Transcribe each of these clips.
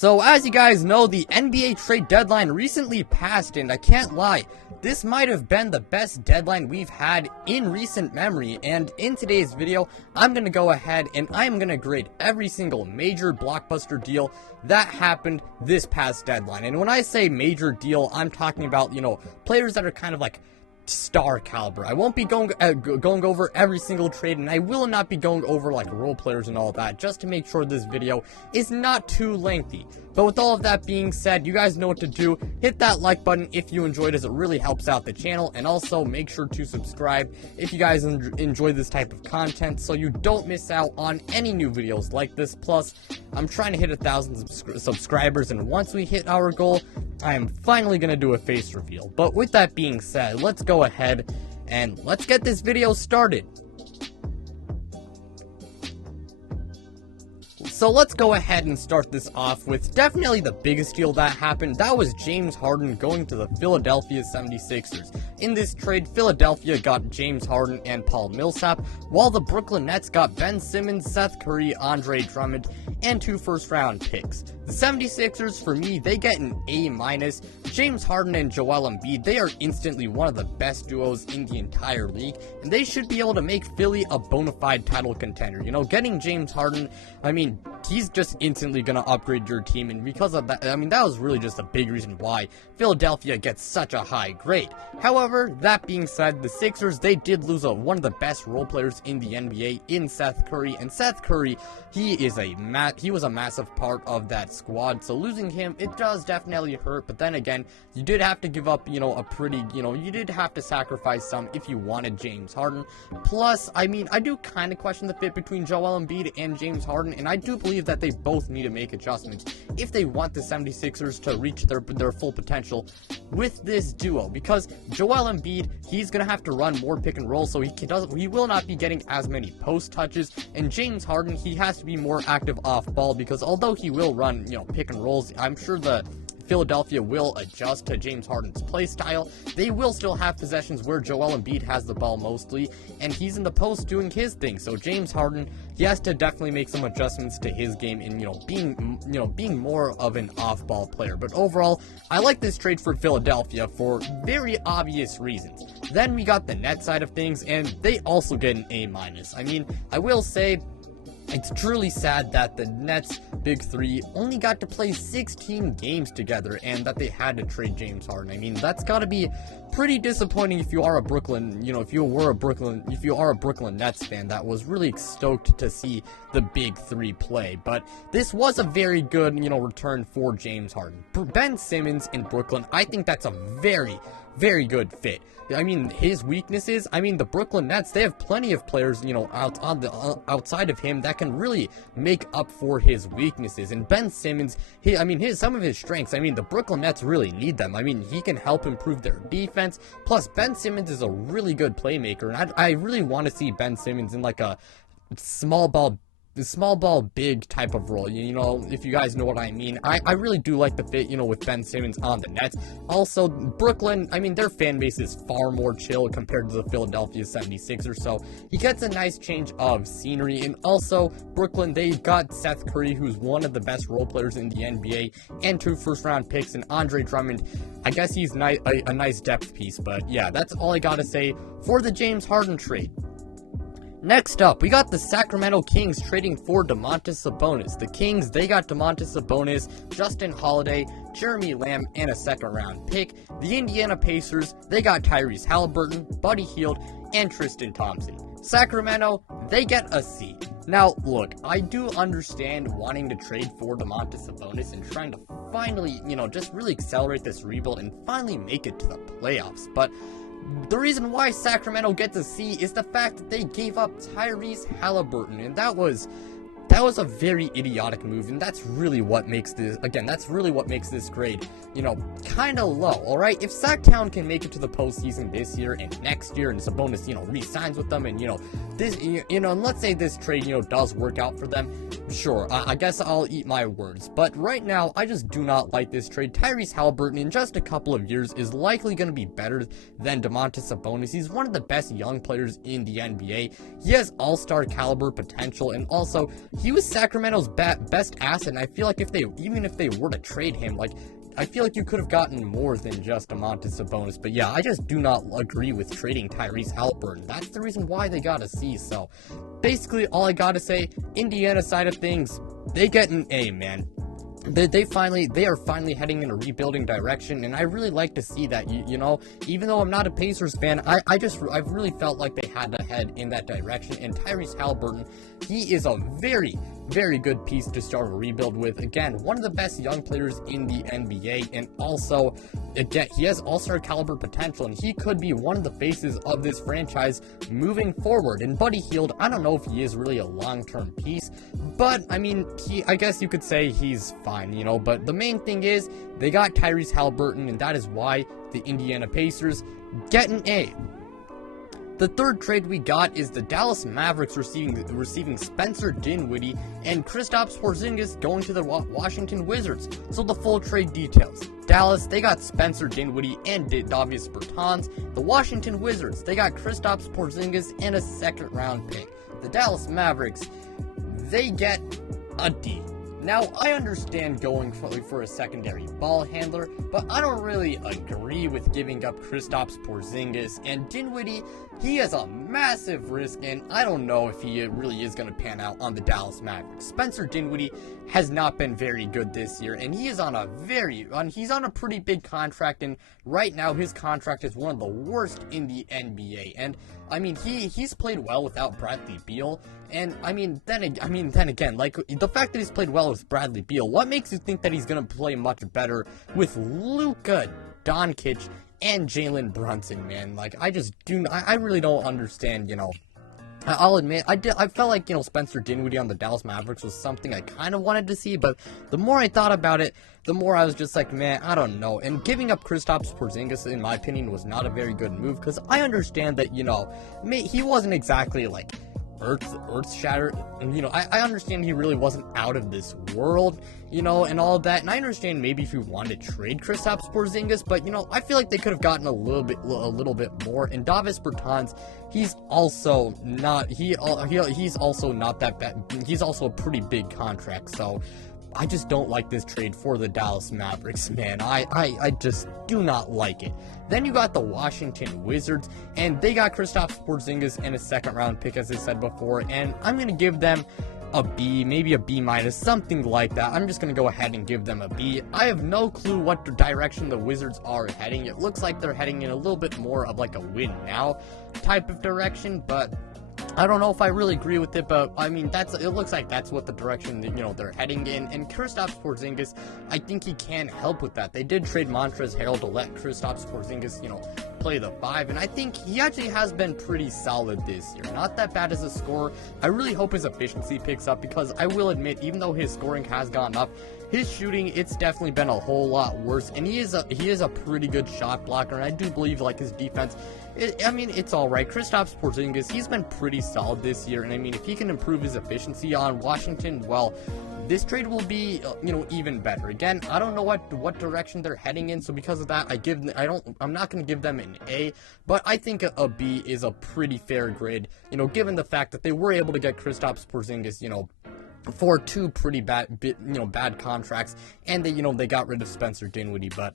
So as you guys know, the NBA trade deadline recently passed, and I can't lie, this might have been the best deadline we've had in recent memory. And in today's video, I'm going to go ahead and I'm going to grade every single major blockbuster deal that happened this past deadline. And when I say major deal, I'm talking about, players that are kind of like star caliber. I won't be going over every single trade, and I will not be going over like role players and all that, just to make sure this video is not too lengthy. But with all of that being said, you guys know what to do. Hit that like button if you enjoyed, as it really helps out the channel, and also make sure to subscribe if you guys enjoy this type of content, so you don't miss out on any new videos like this. Plus, I'm trying to hit 1,000 subscribers, and once we hit our goal, I am finally going to do a face reveal. But with that being said, let's go ahead and let's get this video started. So let's go ahead and start this off with definitely the biggest deal that happened. That was James Harden going to the Philadelphia 76ers. In this trade, Philadelphia got James Harden and Paul Millsap, while the Brooklyn Nets got Ben Simmons, Seth Curry, Andre Drummond, and 2 first-round picks. The 76ers, for me, they get an A-. James Harden and Joel Embiid, they are instantly one of the best duos in the entire league, and they should be able to make Philly a bona fide title contender. Getting James Harden, he's just instantly going to upgrade your team, and because of that, that was really just a big reason why Philadelphia gets such a high grade. However, that being said, the Sixers, they did lose one of the best role players in the NBA in Seth Curry, and Seth Curry, he was a massive part of that squad, so losing him, it does definitely hurt. But then again, you did have to give up, you did have to sacrifice some if you wanted James Harden. Plus, I do kind of question the fit between Joel Embiid and James Harden, and I do believe that they both need to make adjustments if they want the 76ers to reach their full potential with this duo, because Joel Embiid, he's going to have to run more pick and roll, so he will not be getting as many post touches, and James Harden, he has to be more active off ball, because although he will run, pick and rolls, I'm sure the Philadelphia will adjust to James Harden's play style. They will still have possessions where Joel Embiid has the ball mostly, and he's in the post doing his thing. So James Harden, he has to definitely make some adjustments to his game in, being more of an off-ball player. But overall, I like this trade for Philadelphia for very obvious reasons. Then we got the net side of things, and they also get an A-. I will say, it's truly sad that the Nets' big three only got to play 16 games together, and that they had to trade James Harden. That's got to be pretty disappointing if you are a Brooklyn Nets fan that was really stoked to see the big three play. But this was a very good, return for James Harden. Ben Simmons in Brooklyn, I think that's a very, very good fit. His weaknesses, the Brooklyn Nets, they have plenty of players, outside of him that can really make up for his weaknesses. And Ben Simmons, some of his strengths, the Brooklyn Nets really need them. He can help improve their defense. Plus, Ben Simmons is a really good playmaker, and I really want to see Ben Simmons in like a small ball big type of role, if you guys know what I mean. I really do like the fit, with Ben Simmons on the Nets. Also, Brooklyn, their fan base is far more chill compared to the Philadelphia 76ers, so he gets a nice change of scenery. And also, Brooklyn, they got Seth Curry, who's one of the best role players in the NBA, and 2 first-round picks, and Andre Drummond, I guess he's a nice depth piece. But yeah, that's all I gotta say for the James Harden trade. Next up, we got the Sacramento Kings trading for Domantas Sabonis. The Kings, they got Domantas Sabonis, Justin Holiday, Jeremy Lamb, and a second-round pick. The Indiana Pacers, they got Tyrese Halliburton, Buddy Hield, and Tristan Thompson. Sacramento, they get a C. Now, look, I do understand wanting to trade for Domantas Sabonis and trying to finally, just really accelerate this rebuild and finally make it to the playoffs, but the reason why Sacramento gets a C is the fact that they gave up Tyrese Halliburton, and that was a very idiotic move, and that's really what makes this, grade, kind of low, alright? If Sacktown can make it to the postseason this year and next year, and Sabonis, re-signs with them, and, and let's say this trade, does work out for them, Sure, I guess I'll eat my words, but right now, I just do not like this trade. Tyrese Halliburton, in just a couple of years, is likely going to be better than Domantas Sabonis. He's one of the best young players in the NBA. He has all-star caliber potential, and also, he was Sacramento's best asset, and I feel like even if they were to trade him, like, I feel like you could have gotten more than just Domantas Sabonis, but yeah, I just do not agree with trading Tyrese Halliburton. That's the reason why they got a C, so basically all I gotta say, Indiana side of things, they get an A, man. They are finally heading in a rebuilding direction, and I really like to see that. You know, even though I'm not a Pacers fan, I've really felt like they had to head in that direction. And Tyrese Halliburton, he is a very, very good piece to start a rebuild with. Again, one of the best young players in the NBA, and also, again, he has all-star caliber potential, and he could be one of the faces of this franchise moving forward. And Buddy Hield, I don't know if he is really a long-term piece, but I mean, I guess you could say he's fine, you know. But the main thing is they got Tyrese Halliburton, and that is why the Indiana Pacers get an A. The third trade we got is the Dallas Mavericks receiving Spencer Dinwiddie and Kristaps Porzingis going to the Washington Wizards. So the full trade details. Dallas, they got Spencer Dinwiddie and Davis Bertans. The Washington Wizards, they got Kristaps Porzingis and a second-round pick. The Dallas Mavericks, they get a D. Now, I understand going for a secondary ball handler, but I don't really agree with giving up Kristaps Porzingis. And Dinwiddie, he has a massive risk, and I don't know if he really is going to pan out on the Dallas Mavericks. Spencer Dinwiddie has not been very good this year, and he is on he's on a pretty big contract, and right now his contract is one of the worst in the NBA. And I mean, he's played well without Bradley Beal, and then again, like, the fact that he's played well with Bradley Beal, what makes you think that he's gonna play much better with Luka Doncic and Jalen Brunson, man? Like, I really don't understand, you know. I'll admit, I felt like, you know, Spencer Dinwiddie on the Dallas Mavericks was something I kind of wanted to see, but the more I thought about it, the more I was just like, man, I don't know. And giving up Kristaps Porzingis, in my opinion, was not a very good move, because I understand that, you know, he wasn't exactly, like, earth shattered, and, you know, I understand he really wasn't out of this world, you know, and all of that, and I understand maybe if you wanted to trade Kristaps Porzingis, but, you know, I feel like they could have gotten a little bit more. And Davis Bertans, he's also not that bad. He's also a pretty big contract, so I just don't like this trade for the Dallas Mavericks, man. I just do not like it. Then you got the Washington Wizards, and they got Kristaps Porzingis and a second-round pick, as I said before, and I'm going to give them a B, maybe a B minus, something like that. I'm just going to go ahead and give them a B. I have no clue what direction the Wizards are heading. It looks like they're heading in a little bit more of like a win now type of direction, but I don't know if I really agree with it, but I mean, it looks like that's what the direction that, you know, they're heading in. And Kristaps Porzingis, I think he can help with that. They did trade Montrezl Harrell to let Kristaps Porzingis, you know, play the 5, and I think he actually has been pretty solid this year. Not that bad as a scorer. I really hope his efficiency picks up, because I will admit, even though his scoring has gone up, his shooting, it's definitely been a whole lot worse, and he is a pretty good shot blocker, and I do believe, like, his defense, it's alright. Kristaps Porzingis, he's been pretty solid this year, and I mean, if he can improve his efficiency on Washington, well, this trade will be, you know, even better. Again, I don't know what direction they're heading in, so because of that, I'm not going to give them an A, but I think a B is a pretty fair grade, you know, given the fact that they were able to get Kristaps Porzingis, you know, for two pretty bad contracts, and they got rid of Spencer Dinwiddie. But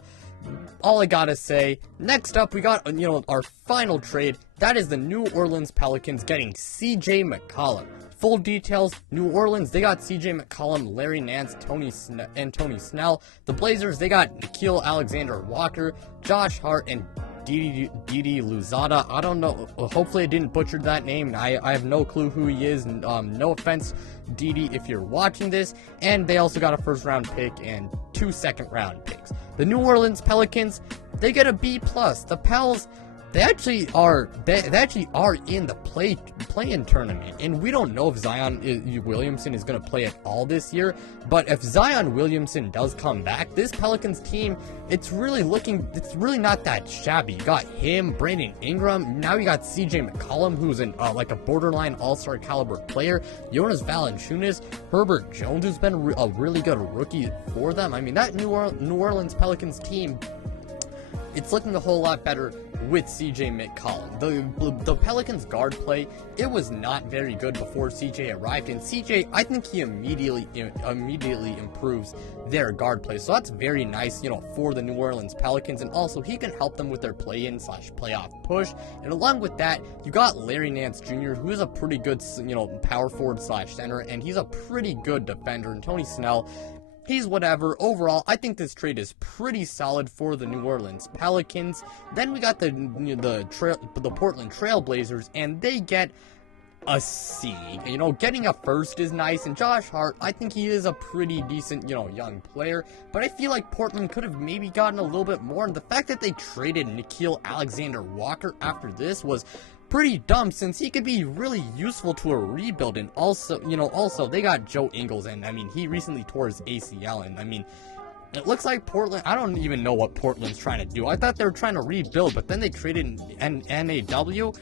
all I gotta say, next up we got, you know, our final trade. That is the New Orleans Pelicans getting CJ McCollum. Full details: New Orleans, they got CJ McCollum, Larry Nance, Tony Snell. The Blazers, they got Nickeil Alexander-Walker, Josh Hart, and Didi Louzada. I don't know. Hopefully I didn't butcher that name. I have no clue who he is. No offense, Didi, if you're watching this. And they also got a first-round pick and 2 second-round picks. The New Orleans Pelicans, they get a B+. The Pels, they actually are in the play-in tournament, and we don't know if Zion Williamson is going to play at all this year. But if Zion Williamson does come back, this Pelicans team, it's really not that shabby. You got him, Brandon Ingram, now you got CJ McCollum, who's like a borderline all-star caliber player, Jonas Valanciunas, Herbert Jones, who's been a really good rookie for them. I mean, that New Orleans Pelicans team, it's looking a whole lot better with CJ McCollum. The Pelicans guard play, it was not very good before CJ arrived, and CJ, I think he immediately improves their guard play. So that's very nice, for the New Orleans Pelicans, and also he can help them with their play-in/playoff push. And along with that, you got Larry Nance Jr., who is a pretty good, power forward/center, and he's a pretty good defender. And Tony Snell, he's whatever. Overall, I think this trade is pretty solid for the New Orleans Pelicans. Then we got the Portland Trail Blazers, and they get a C. Getting a first is nice, and Josh Hart, I think he is a pretty decent, young player, but I feel like Portland could have maybe gotten a little bit more, and the fact that they traded Nickeil Alexander-Walker after this was pretty dumb, since he could be really useful to a rebuild. And also, they got Joe Ingles, and I mean, he recently tore his ACL, and I mean, it looks like Portland, I don't even know what Portland's trying to do. I thought they were trying to rebuild, but then they traded an NAW.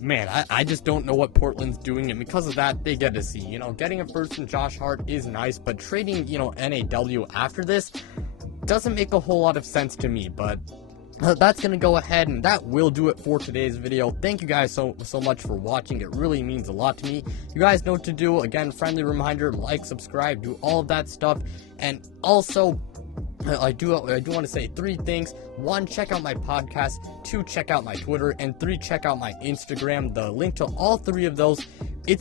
Man, I just don't know what Portland's doing, and because of that, they get a C. Getting a first from Josh Hart is nice, but trading, NAW after this doesn't make a whole lot of sense to me. But that's going to go ahead, and that will do it for today's video. Thank you guys so much for watching. It really means a lot to me. You guys know what to do. Again, friendly reminder, like, subscribe, do all of that stuff. And also, I do want to say 3 things. 1, check out my podcast. 2, check out my Twitter. And 3, check out my Instagram. The link to all 3 of those,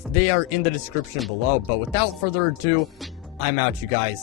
they are in the description below. But without further ado, I'm out, you guys.